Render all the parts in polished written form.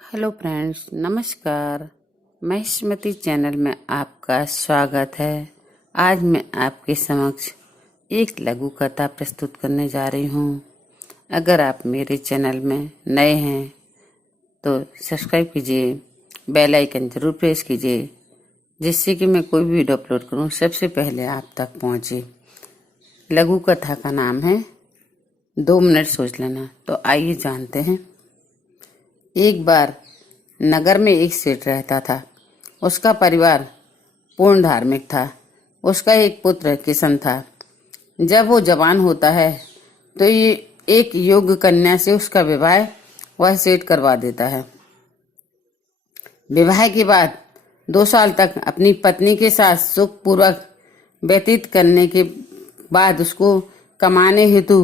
Hello friends, नमस्कार। मैं स्मृति channel में आपका स्वागत है। आज मैं आपके समक्ष एक लघु कथा प्रस्तुत करने जा रही हूँ। अगर आप मेरे चैनल में नए हैं तो सब्सक्राइब कीजिए, बेल आइकन जरूर प्रेस कीजिए, जिससे कि मैं कोई भी वीडियो अपलोड करूँ सबसे पहले आप तक पहुँचे। लघु कथा का नाम है 2 मिनट सोच लेना। तो आइए जानते हैं। एक बार नगर में एक सेठ रहता था। उसका परिवार पूर्ण धार्मिक था। उसका एक पुत्र किशन था। जब वो जवान होता है तो ये एक योग्य कन्या से उसका विवाह वह सेठ करवा देता है। विवाह के बाद 2 साल तक अपनी पत्नी के साथ सुखपूर्वक व्यतीत करने के बाद उसको कमाने हेतु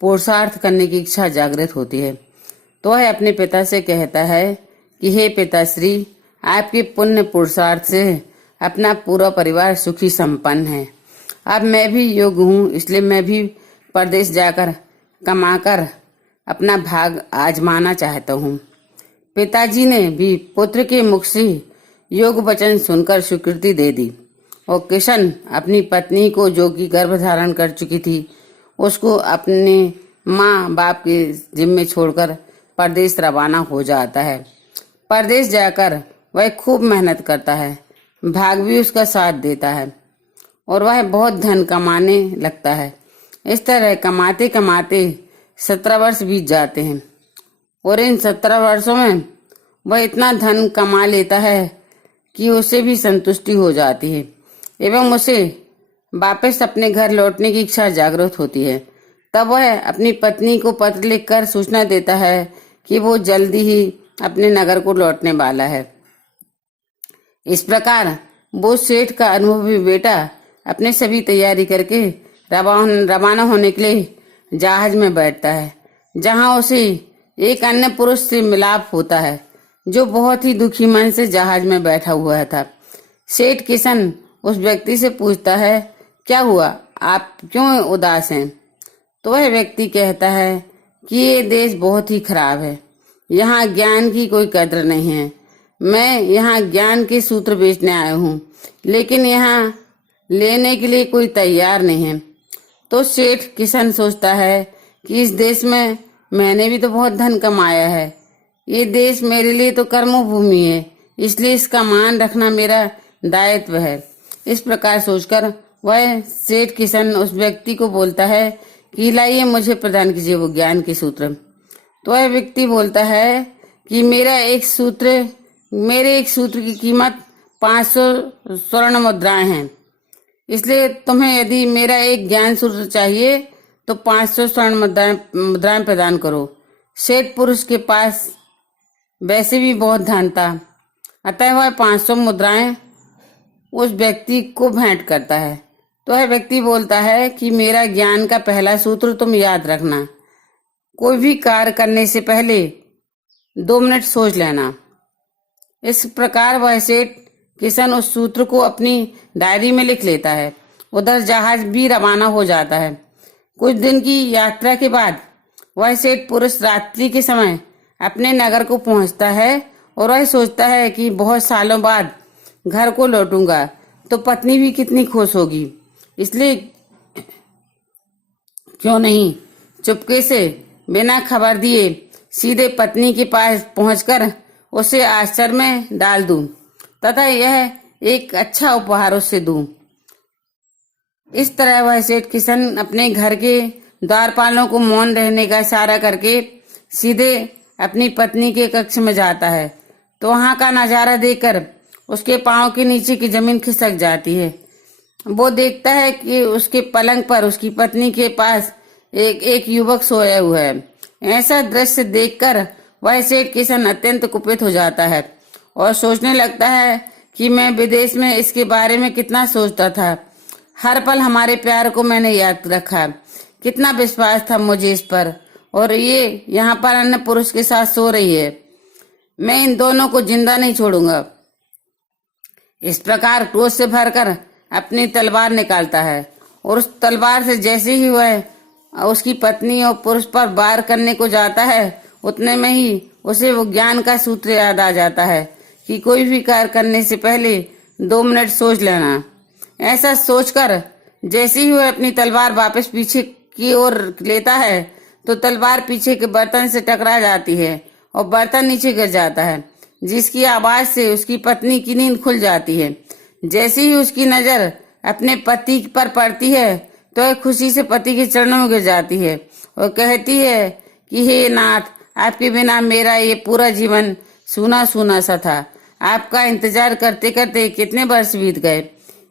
पुरुषार्थ करने की इच्छा जागृत होती है। तो वह अपने पिता से कहता है कि हे पिताश्री, आपके पुण्य पुरुषार्थ से अपना पूरा परिवार सुखी संपन्न है। अब मैं भी योग्य हूँ, इसलिए मैं भी परदेश जाकर कमाकर अपना भाग आजमाना चाहता हूँ। पिताजी ने भी पुत्र के मुख से योग वचन सुनकर स्वीकृति दे दी और किशन अपनी पत्नी को, जो कि गर्भ धारण कर चुकी थी, उसको अपने माँ बाप के जिम्मे छोड़कर परदेश रवाना हो जाता है। परदेश जाकर वह खूब मेहनत करता है। भाग भी उसका साथ देता है और वह बहुत धन कमाने लगता है। इस तरह कमाते कमाते 17 वर्ष बीत जाते हैं और इन 17 वर्षों में वह इतना धन कमा लेता है कि उसे भी संतुष्टि हो जाती है एवं उसे वापस अपने घर लौटने की इच्छा जागृत होती है। तब वह अपनी पत्नी को पत्र लिखकर सूचना देता है कि वो जल्दी ही अपने नगर को लौटने वाला है। इस प्रकार वो सेठ का अनुभवी बेटा अपने सभी तैयारी करके रवाना होने के लिए जहाज में बैठता है, जहां उसे एक अन्य पुरुष से मिलाप होता है जो बहुत ही दुखी मन से जहाज में बैठा हुआ था। सेठ किशन उस व्यक्ति से पूछता है, क्या हुआ, आप क्यों उदास हैं? तो वह व्यक्ति कहता है कि ये देश बहुत ही खराब है, यहाँ ज्ञान की कोई कदर नहीं है। मैं यहाँ ज्ञान के सूत्र बेचने आया हूँ, लेकिन यहाँ लेने के लिए कोई तैयार नहीं है। तो सेठ किशन सोचता है कि इस देश में मैंने भी तो बहुत धन कमाया है। ये देश मेरे लिए तो कर्मभूमि है, इसलिए इसका मान रखना मेरा दायित्व है। इस प्रकार सोचकर वह सेठ किशन उस व्यक्ति को बोलता है कि लाइए मुझे प्रदान कीजिए वो ज्ञान के सूत्र। तो वह व्यक्ति बोलता है कि मेरे एक सूत्र की कीमत 500 स्वर्ण मुद्राएं हैं, इसलिए तुम्हें यदि मेरा एक ज्ञान सूत्र चाहिए तो 500 स्वर्ण मुद्राएं प्रदान करो। सेठ पुरुष के पास वैसे भी बहुत धन था, अतः वह 500 मुद्राएं उस व्यक्ति को भेंट करता है। तो वह व्यक्ति बोलता है कि मेरा ज्ञान का पहला सूत्र तुम याद रखना, कोई भी कार्य करने से पहले 2 मिनट सोच लेना। इस प्रकार वह सेठ किशन उस सूत्र को अपनी डायरी में लिख लेता है। उधर जहाज भी रवाना हो जाता है। कुछ दिन की यात्रा के बाद वह सेठ पुरुष रात्रि के समय अपने नगर को पहुंचता है और वह सोचता है कि बहुत सालों बाद घर को लौटूंगा तो पत्नी भी कितनी खुश होगी, इसलिए क्यों नहीं चुपके से बिना खबर दिए सीधे पत्नी के पास पहुंचकर उसे आश्चर्य में डाल दूं तथा यह एक अच्छा उपहार उसे दूं। इस तरह वह सेठ किशन अपने घर के द्वारपालों को मौन रहने का इशारा करके सीधे अपनी पत्नी के कक्ष में जाता है। तो वहां का नजारा देखकर उसके पांव के नीचे की जमीन खिसक जाती है। वो देखता है कि उसके पलंग पर उसकी पत्नी के पास एक युवक सोया हुआ है। ऐसा दृश्य देखकर वह सेठ किशन अत्यंत कुपित हो जाता है और सोचने लगता है कि मैं विदेश में इसके बारे में कितना सोचता था। हर पल हमारे प्यार को मैंने याद रखा, कितना विश्वास था मुझे इस पर, और ये यहाँ पर अन्य पुरुष के साथ सो रही है। मैं इन दोनों को जिंदा नहीं छोड़ूंगा। इस प्रकार क्रोध से भरकर अपनी तलवार निकालता है और उस तलवार से जैसे ही वह उसकी पत्नी और पुरुष पर वार करने को जाता है, उतने में ही उसे वो ज्ञान का सूत्र याद आ जाता है कि कोई भी कार्य करने से पहले 2 मिनट सोच लेना। ऐसा सोचकर जैसे ही वह अपनी तलवार वापस पीछे की ओर लेता है तो तलवार पीछे के बर्तन से टकरा जाती है और बर्तन नीचे गिर जाता है, जिसकी आवाज से उसकी पत्नी की नींद खुल जाती है। जैसे ही उसकी नजर अपने पति पर पड़ती है तो वह खुशी से पति के चरणों में गिर जाती है और कहती है कि हे नाथ, आपके बिना मेरा ये पूरा जीवन सूना सूना सा था। आपका इंतजार करते करते कितने वर्ष बीत गए,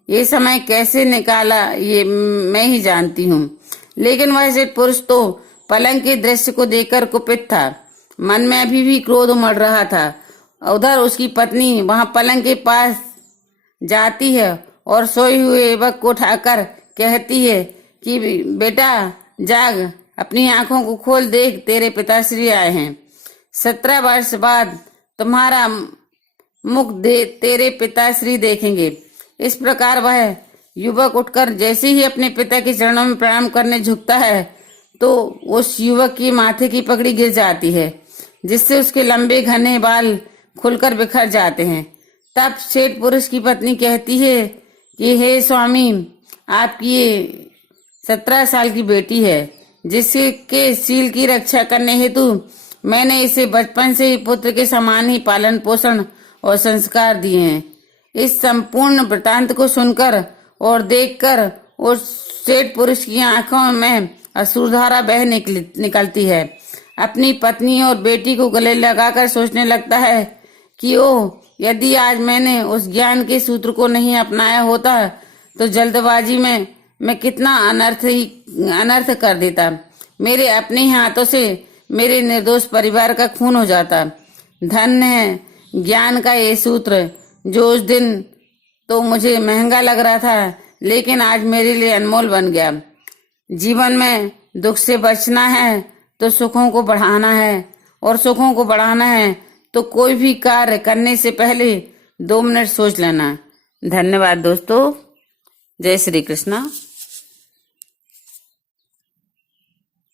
ये समय कैसे निकाला ये मैं ही जानती हूँ। लेकिन वह सेठ पुरुष तो पलंग के दृश्य को देखकर कुपित था। मन में अभी भी क्रोध उमड़ रहा था। उधर उसकी पत्नी वहां पलंग के पास जाती है और सोए हुए युवक को उठाकर कहती है कि बेटा जाग, अपनी आंखों को खोल, देख तेरे पिताश्री आए हैं। 17 वर्ष बाद तुम्हारा मुख तेरे पिताश्री देखेंगे। इस प्रकार वह युवक उठकर जैसे ही अपने पिता के चरणों में प्रणाम करने झुकता है तो उस युवक की माथे की पगड़ी गिर जाती है, जिससे उसके लंबे घने बाल खुलकर बिखर जाते हैं। तब सेठ पुरुष की पत्नी कहती है कि हे स्वामी, आपकी ये 17 साल की बेटी है, जिसके शील की रक्षा करने हेतु मैंने इसे बचपन से ही पुत्र के समान ही पालन पोषण और संस्कार दिए हैं। इस संपूर्ण वृतांत को सुनकर और देखकर उस सेठ पुरुष की आंखों में अश्रुधारा बह निकलती है। अपनी पत्नी और बेटी को गले लगाकर सोचने लगता है कि यदि आज मैंने उस ज्ञान के सूत्र को नहीं अपनाया होता तो जल्दबाजी में मैं कितना अनर्थ कर देता। मेरे अपने ही हाथों से मेरे निर्दोष परिवार का खून हो जाता। धन्य है ज्ञान का ये सूत्र, जो उस दिन तो मुझे महंगा लग रहा था लेकिन आज मेरे लिए अनमोल बन गया। जीवन में दुख से बचना है तो सुखों को बढ़ाना है, और सुखों को बढ़ाना है तो कोई भी कार्य करने से पहले 2 मिनट सोच लेना। धन्यवाद दोस्तों। जय श्री कृष्णा।